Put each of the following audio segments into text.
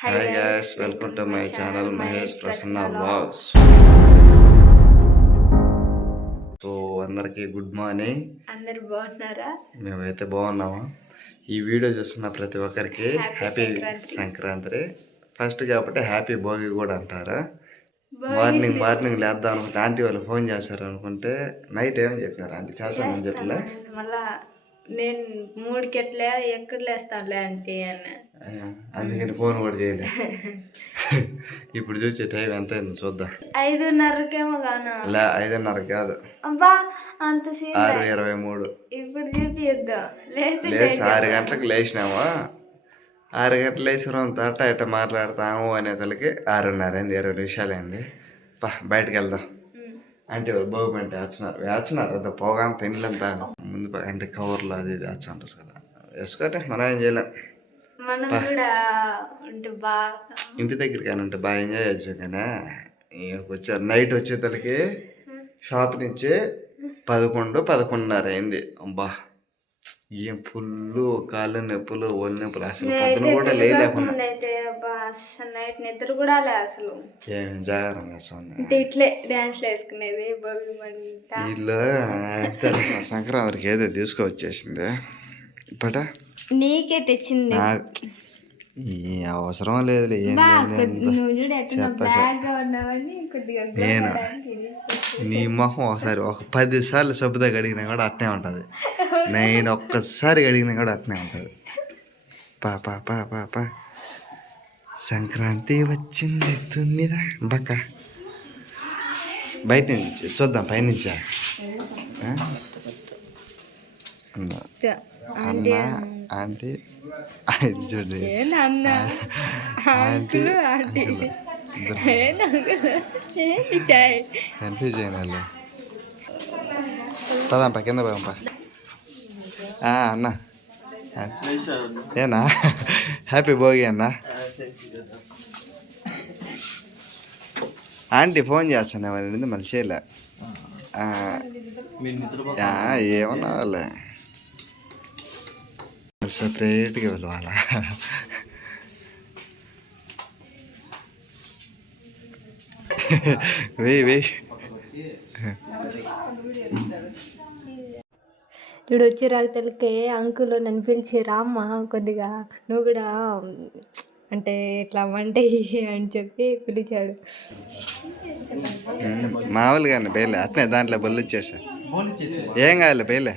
Hi guys welcome to my channel Mahesh Prasanna vlogs so అందరికీ good morning అందరు బాగున్నారా? మేమైతే బాగున్నాము? ఈ వీడియో చూస్తున్న ప్రతి ఒక్కరికి హ్యాపీ సంక్రాంతి. ఫస్ట్ కాబట్టి హ్యాపీ భోగి కూడా అంటారా? మార్నింగ్ మార్నింగ్ లేద్దాం అనుకుంటే ఆంటీ వాళ్ళు ఫోన్ చేస్తారు అనుకుంటే నైట్ ఏమని చెప్పినారు? ఆంటీ చేస్తానని చెప్పలే. మళ్ళా నేను మూడుకి ఎట్లే ఎక్కడ లేస్తానులే అంటే అందుకని ఫోన్ కూడా చేయలే. ఇప్పుడు చూసే టైం ఎంత అయింది చూద్దాం. ఐదున్నరకేమో గాను. లే ఐదున్నర కాదు. అబ్బా అంత సీన్ ఆరు ఇరవై మూడు. ఇప్పుడు చూపిద్దాం లేచి ఆరు గంటలకు లేచినామా? ఆరు గంటలు లేచిన తట్ట ఇట్ట మాట్లాడతాము అనే తలకి ఆరున్నర అయింది ఇరవై నిమిషాలు అయింది బయటకు వెళ్దాం. అంటే వాళ్ళు బాగుపంటే వచ్చినారు వేస్తున్నారు? అంత పోగానే తినలేంత ముందు అంటే కవర్లు అది ఇది వచ్చంటారు కదా. వేసుకోతే మనం ఏం చేయలేం. అంటే ఇంటి దగ్గర కానీ ఉంటే బాగా ఎంజాయ్ చేయొచ్చు కానీ వచ్చారు. నైట్ వచ్చేతలకి షాప్ నుంచి పదకొండు పదకొండున్నర అయింది. అబ్బా. ఏం ఫుల్ కాళ్ళు నొప్పులు ఒళ్ళు నొప్పులు అసలు పొద్దున కూడా లేలేకుండా ముందు అయితే అబ్బా అసలు నైట్ నిద్ర కూడా లే అసలు. ఏం జాగ్రత్త అంటే ఇట్లే డాన్స్లు వేసుకునేది భోగి మంట వీళ్ళు సంక్రాంతికి ఏదో తీసుకొచ్చేసింది పట నీకే తెచ్చింది. ఈ అవసరం లేదులే ఏం లేదు, నేను నీ మొహం ఒకసారి ఒక పది సార్లు సబ్బుతో కడిగినా కూడా అట్నే ఉంటుంది. నేను ఒక్కసారి కడిగినా కూడా అట్నే ఉంటుంది. పా పా పా పా పా. సంక్రాంతి వచ్చింది తుమ్మిద. బక్క. బయట నుంచి చూద్దాం పైనుంచా? అన్న ఆంటీ ఇది చూడు. ఏనా అన్న అంకులు ఆంటీ. ఏనా అంకులు ఏంటి కింద పదాంపా అన్న ఏనా హ్యాపీ భోగి అన్న ఆంటీ ఫోన్ చేస్తాను ఎవరి మళ్ళీ చేయలే ఏమన్నా వాళ్ళే సపరేట్గా వెళ్ళాలా వెయ్యి వెయ్యి ఇప్పుడు వచ్చే రాగతలకి అంకుల్ నన్ను పిలిచి రామ్మ కొద్దిగా నువ్వు కూడా అంటే ఇట్లా చెయ్యి అని చెప్పి పిలిచాడు. మామూలుగానే బయలే అట్నే దాంట్లో బొల్లు ఇచ్చేసారు ఏం కాదులే బయలే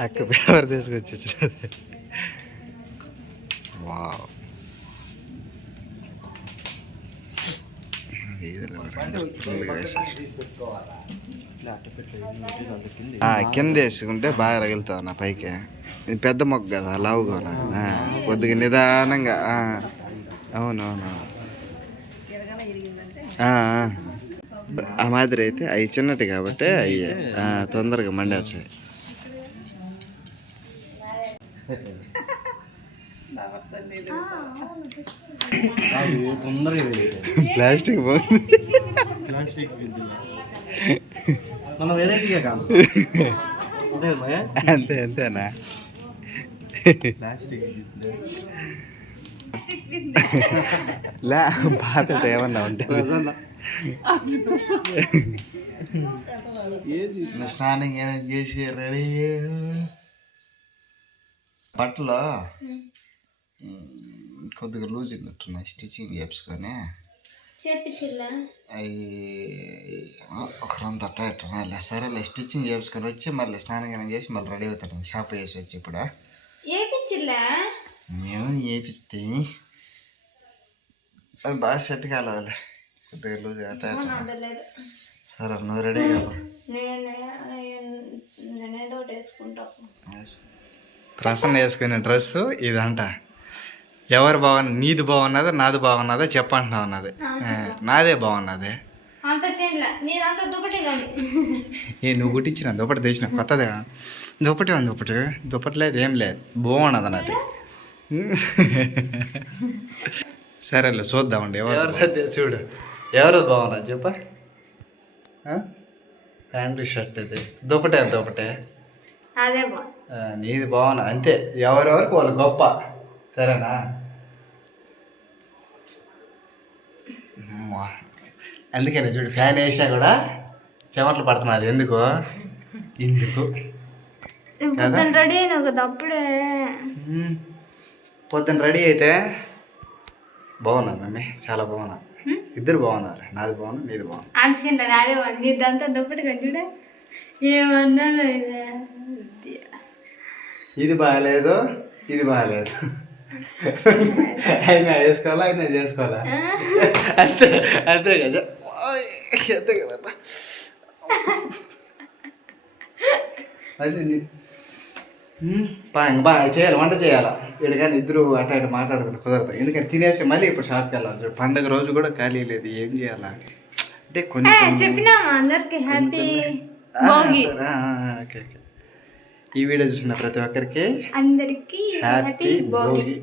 అక్క పేపర్ తీసుకొచ్చి వావ్. కింద వేసుకుంటే బాగా రగులుతుంది నా పైకి. ఇది పెద్ద మొక్క కదా లావుగా కొద్దిగా నిదానంగా ఆ, అవునవును. ఆ, మాదిరి అయితే అవి చిన్నటి కాబట్టి అవి ఆ, తొందరగా ప్లాస్టిక్ మనం వెరైటీగా కాదు. అదే మయ? అంతే అంతేనా? ప్లాస్టిక్ లే బాధ ఏమన్నా ఉంటే స్నానం ఏమైనా చేసి రెడీ బట్టలు? కొద్దిగా లూజ్ ఉన్నట్టున్నాయి స్టిచ్చింగ్ చేపించిల్లా అవి ఒక రెండు అట్ట ఇట్టున్నాయి సరేలే స్టిచ్చింగ్ చేసుకొని వచ్చి మళ్ళీ స్నానం చేసి మళ్ళీ రెడీ అవుతాను షాప్ చేసి వచ్చి ఇప్పుడు. ఏమని చేపిస్తే అది బాగా సెట్ కాలేదులే. సరే నువ్వు రెడీ ప్రసన్న వేసుకునే డ్రెస్ ఇదంట. ఎవరు బాగున్న నీది బాగున్నదా నాది బాగున్నదా చెప్పంటున్నావు అన్నది. నాదే బాగున్నది. ఏ నువ్వు కుట్టించిన దుప్పటి తెచ్చిన కొత్తదే దుప్పటి ఉంది దుప్పటి. దుప్పటి లేదు ఏం లేదు. బాగున్నది నాది. సరేలే చూద్దామండి ఎవరు సత్య చూడు. ఎవరు బాగున్నా చెప్ప. ప్యాంటు షర్ట్ ఇది. దుప్పటే దుప్పటే? అదే బా ఆ, నీది బాగున్నా అంతే. ఎవరెవరికి వాళ్ళు గొప్ప. సరేనా. అందుకని చూడు ఫ్యాన్ వేసినా కూడా చెమటలు పడుతున్నది ఎందుకు? ఎందుకు? రెడీ అప్పుడే. పొద్దున్న రెడీ అయితే బాగున్నా మమ్మీ. చాలా బాగున్నా. ఇద్దరు బాగున్నారు. నాది బాగున్నా నీది బాగున్నా ఆన్సీన్ అదే నీదంతా దుప్పటి కదా చూడ. ఏమన్నాను ఇదే. బాగాలేదు ఇది బాగాలేదు. అయినా వేసుకోవాలా అయినా చేసుకోవాలా? అంతే అంతే కదా. అంతే కదా. అది బాగా చేయాలి వంట చేయాలా? ఇక్కడ కానీ ఇద్దరు అట్లా ఇటు మాట్లాడుకుని కుదరదు. ఎందుకంటే తినేసి మళ్ళీ ఇప్పుడు షాప్కి వెళ్ళాలి. చూడు పండగ రోజు కూడా ఖాళీ లేదు. ఏం చేయాలా? అంటే కొన్ని చెప్పినామా అందరికి హ్యాపీ ఓకే ఓకే. ఈ వీడియో చూసిన ప్రతి ఒక్కరికి అందరికి హ్యాపీ భోగి.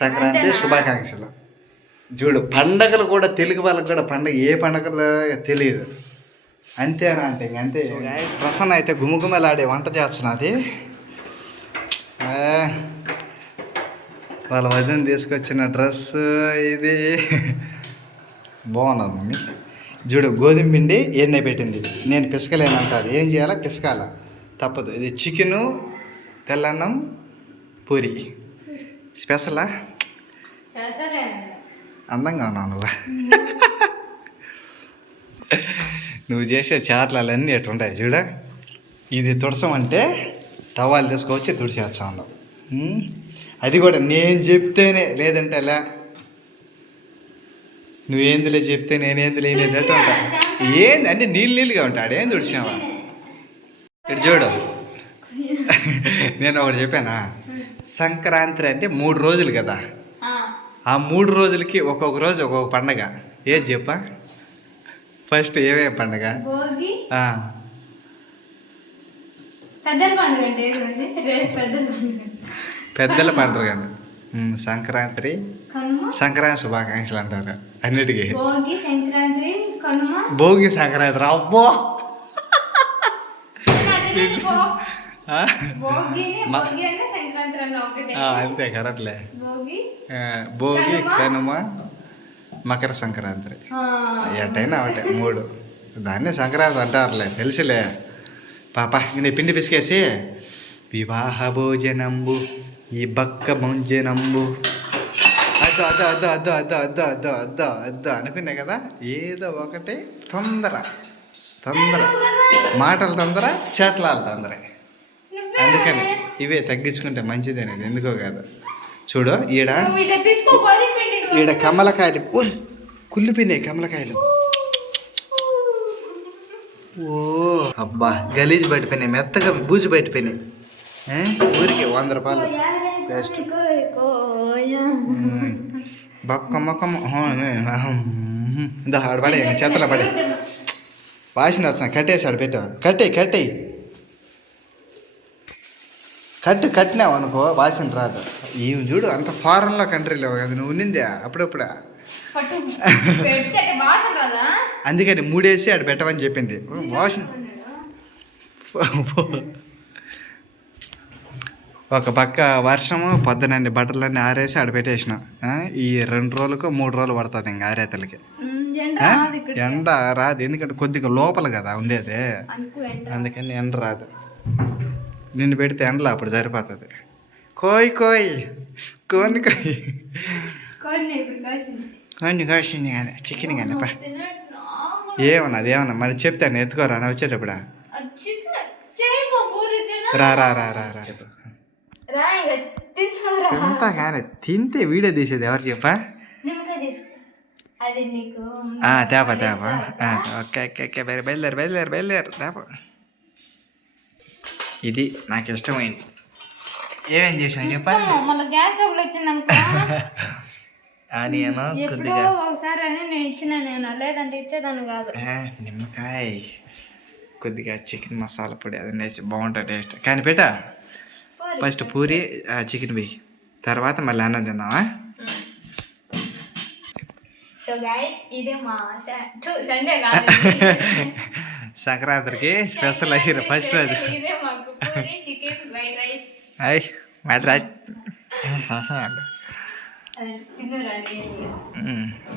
సంక్రాంతి శుభాకాంక్షలు. చూడు పండగలు కూడా తెలుగు వాళ్ళకి కూడా పండగ ఏ పండగలు తెలియదు. అంతేనా అంటే ఇంక అంతే. Guys, ప్రసన్న అయితే గుమగుమలాడే వంట చేస్తున్నది. వాళ్ళ వదిన తీసుకొచ్చిన డ్రెస్ ఇది. బాగున్నది మమ్మీ. చూడు గోధుమ పిండి ఎన్నె పెట్టింది. నేను పిసకలేనంటారు ఏం చేయాలా? పిసకాల. తప్పదు. ఇది చికెను తెల్లన్నం పూరి. స్పెషలా? అందంగా ఉన్నావు నువ్వు. నువ్వు చేసే చార్లన్నీ ఎట్లా చూడ. ఇది తుడసమంటే టవాలు తీసుకొచ్చి తుడిచేస్తా ఉన్నావు ఉమ్, అది కూడా నేను చెప్తేనే లేదంటే ఎలా? నువ్వేందిలే చెప్తే నేనేంది లేనేటట్టు ఉంటా ఏంది? అంటే నీళ్ళు నీళ్ళుగా ఉంటాడు ఏం తుడిచావా? ఇటు చూడు. నేను ఒకటి చెప్పానా? సంక్రాంతి అంటే మూడు రోజులు కదా. ఆ. మూడు రోజులకి ఒక్కొక్క రోజు ఒక్కొక్క పండగ. ఏది చెప్పా? ఫస్ట్ ఏమేమి పండగ? పెద్దల పండుగ అంటే ఏమండి రేపు పెద్దల పండుగ. పెద్దల పండుగ అండి. సంక్రాంతి సంక్రాంతి శుభాకాంక్షలు అంటారు అన్నిటికీ. భోగి సంక్రాంతి కనుమ. భోగి సంక్రాంతి అబ్బో! అంతే కరెక్ట్లే. భోగి కనుమ. మకర సంక్రాంతి. ఆ, ఎట్టయినా ఒకటే మూడు. దాన్నే సంక్రాంతి అంటారులే తెలుసులే. పాప నీ పిండి పిసికేసి వివాహ భోజనంబు ఈ బక్క భోజనంబు. అద్దు అద్దు అద్దు అద్దు అద్దు అద్దు అద్దు అద్దు అద్దు అనుకున్నా కదా ఏదో ఒకటి తొందర తొందర. మాటలు తొందర చేతలాలు తొందర. అందుకని ఇవే తగ్గించుకుంటే మంచిది అనేది ఎందుకో కాదు. చూడు ఈడ. ఈడ కమలకాయలు కుళ్ళిపోయినాయి కమలకాయలు. ఓ అబ్బా గలీజ్ పట్టిపోయినాయి మెత్తగా బూజు పట్టిపోయినాయి ఏ? ఊరికి వంద రూపాయలు. కోయ. బొక్క మొక్కమ్మ. ఇందా ఆడ పడే చెత్తలో పడే. వాసన వచ్చిన కట్టేసాడు పెట్టావు కట్టేయి కట్టేయి కట్టు. కట్టినావు అనుకో వాసన రాదు. ఏం చూడు అంత ఫారెన్లో కంట్రీలో కదా నువ్వు ఉన్నిందే అప్పుడప్పుడా? అందుకని మూడేసి ఆడ పెట్టమని చెప్పింది. వాష్. ఒక పక్క వర్షము పొద్దునండి బట్టలన్నీ ఆరేసి ఆడ పెట్టేసిన. ఈ రెండు రోజులకు మూడు రోజులు పడుతుంది ఇంకా ఆరేతలకి. ఎండ? రాదు ఎందుకంటే కొద్దిగా లోపల కదా ఉండేది. అందుకని ఎండ రాదు. నిన్ను పెడితే ఎండలో అప్పుడు సరిపోతుంది. కోయ్ కోయ్ కోని కోయ్. కొన్ని కాసింది. కానీ చికెన్ కానీ పా. ఏమన్నా అది ఏమన్నా? మరి చెప్తాను ఎత్తుకోరా అని వచ్చేటప్పుడా? రా రా రా రా తింటా కానీ తింటే వీడియో తీసేది ఎవరు చెప్పా? తేపా తేపా. Okay okay okay. బయలు బయలుదేరు బయలుదేరు బయలుదేరు తేపా. ఇది నాకు ఇష్టమైంది. ఏమేం చేసాను చెప్పా మన గ్యాస్ ఆనియన్ కొద్దిగా ఒకసారి అని నేను ఇచ్చిన నేను లేదంటే ఇచ్చేదాన్ని కాదు. నిమ్మకాయ. కొద్దిగా చికెన్ మసాలా పొడి అది నేసి బాగుంటుంది టేస్ట్. కానీ పెట్టా ఫస్ట్ పూరి చికెన్ వేయి. తర్వాత మళ్ళీ అన్నం తిందామా? కాదు. సంక్రాంతికి స్పెషల్ అయ్యారు ఫస్ట్ రోజు. ఇదే మాకు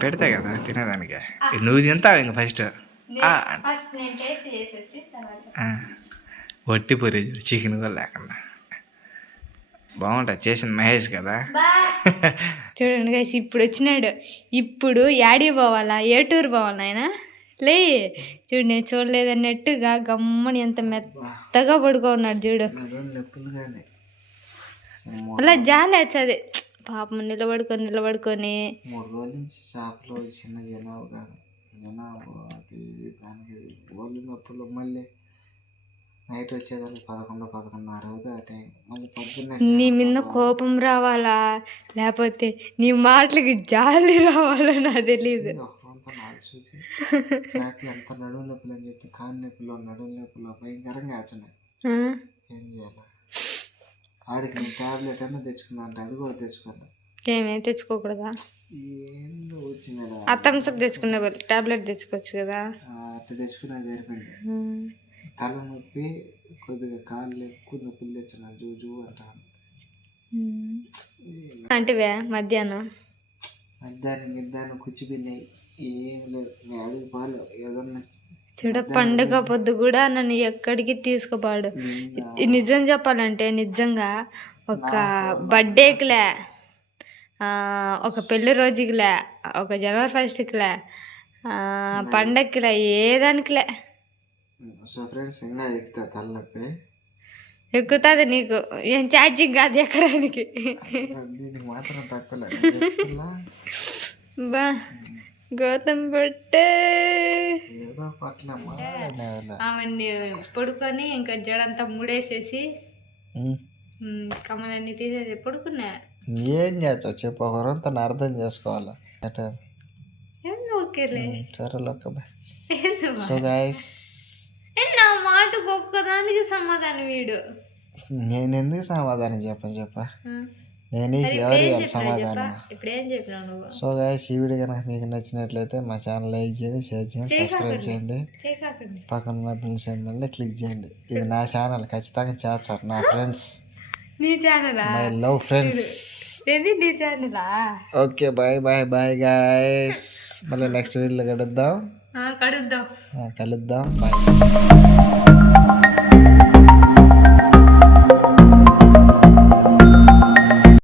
పెడతాయి కదా తినేదానికి. నువ్వు తింటావు ఇంక ఫస్ట్ ఫస్ట్ నేను టేస్ట్ చేసేసి తర్వాత వట్టి పూరి చికెన్ కూడా లేకుండా. బాగుంటుంది చేసింది మహేష్ కదా. చూడండి గైస్ ఇప్పుడు వచ్చినాడు. ఇప్పుడు యాడి పోవాలా? ఏ టూర్ పోవాలా ఆయన? లే చూడు నేను చూడలేదన్నట్టుగా గమ్మని ఎంత మెత్తగా పడుకోన్నాడు చూడు. నొప్పులు కానీ. అలా జాలి వచ్చేది పాపం నిలబడుకొని నిలబడుకొని. మూడు రోజుల నుంచి షాప్లో చిన్న జనాభా కాదు. జనాభా అది ఇది దానికి. ఒళ్ళు నొప్పులు మళ్ళీ నైట్ వచ్చేదానికి పదకొండు పదకొండున్నర అవుతుంది ఆ టైం. మళ్ళీ పొద్దున్నే నీ మీద కోపం రావాలా? లేకపోతే నీ మాటలకి జాలి రావాలా నాకు తెలియదు నాకు ఎంత నడుము నొప్పులు అని చెప్తే కాని నొప్పులు నడుము నొప్పులు భయంకరంగా వచ్చినాయి. ఏం చేయాలి? ఆడికి నేను టాబ్లెట్ అన్నా తెచ్చుకున్నా అంటే అది కూడా తెచ్చుకున్నా ఏమే తెచ్చుకోకూడదా? ఏందో వచ్చిందా ఆ థమ్స్అప్ తెచ్చుకునే బదులు టాబ్లెట్ తెచ్చుకోవచ్చు కదా. అట్ట తెచ్చుకున్నా జరిపింది తల నొప్పి కొద్దిగా కాళ్ళు ఎక్కువ నొప్పులు తెచ్చిన జూ జూ అంటాను అంటేవే మధ్యాహ్నం? మధ్యాహ్నం గిద్దాన్ని కూర్చిపోయినాయి ఏం లేదు. నేను అడుగు పాలు ఏదన్నా చూడ పండుగ పొద్దు కూడా నన్ను ఎక్కడికి తీసుకుపోడు. నిజం చెప్పాలంటే నిజంగా ఒక బర్త్డేకిలే ఒక పెళ్ళి రోజుకిలే ఒక జనవరి ఫస్ట్కిలే పండగకిలే ఏ దానికిలే. సో ఫ్రెండ్స్ ఇంకా ఎక్కుతా తలనొప్పి? ఎక్కుతుంది నీకు. ఏం ఛార్జింగ్ కాదు ఎక్కడానికి. దీనికి మాత్రం తక్కువ బా. గౌతమ్ బట్టే. ఆమెని పడుకొని ఇంకా జడంతా ముడేసేసి ఉమ్, కమ్మలన్నీ తీసేసి పడుకున్నా. ఏం చేస్తావు చెప్పు ఒకరు తను అర్థం చేసుకోవాలి? ఎట్లా ఏంది ఓకేలే సరే లోక బాయ్. ఏంది బా? సో ఏంది నా మాటకు ఒక్కదానికి సమాధానం వీడు నేను ఎందుకు సమాధానం చెప్పను చెప్ప. నేను ఎవరు ఇవ్వాలి సమాధానం? సో గాయస్ ఈ వీడియో కనుక మీకు నచ్చినట్లయితే మా ఛానల్ లైక్ చేయండి షేర్ చేయండి సబ్స్క్రైబ్ చేయండి. పక్కన ఉన్న బిల్ సింబల్ని క్లిక్ చేయండి. ఇది నా ఛానల్ ఖచ్చితంగా చేస్తారు నా ఫ్రెండ్స్ నీ ఛానలా మై లవ్ ఫ్రెండ్స్ ఏంది నీ ఛానలా okay bye bye bye guys మళ్ళీ నెక్స్ట్ వీడియోలో కలుద్దాం. కడుద్దాం. ఆ, కలుద్దాం. బాయ్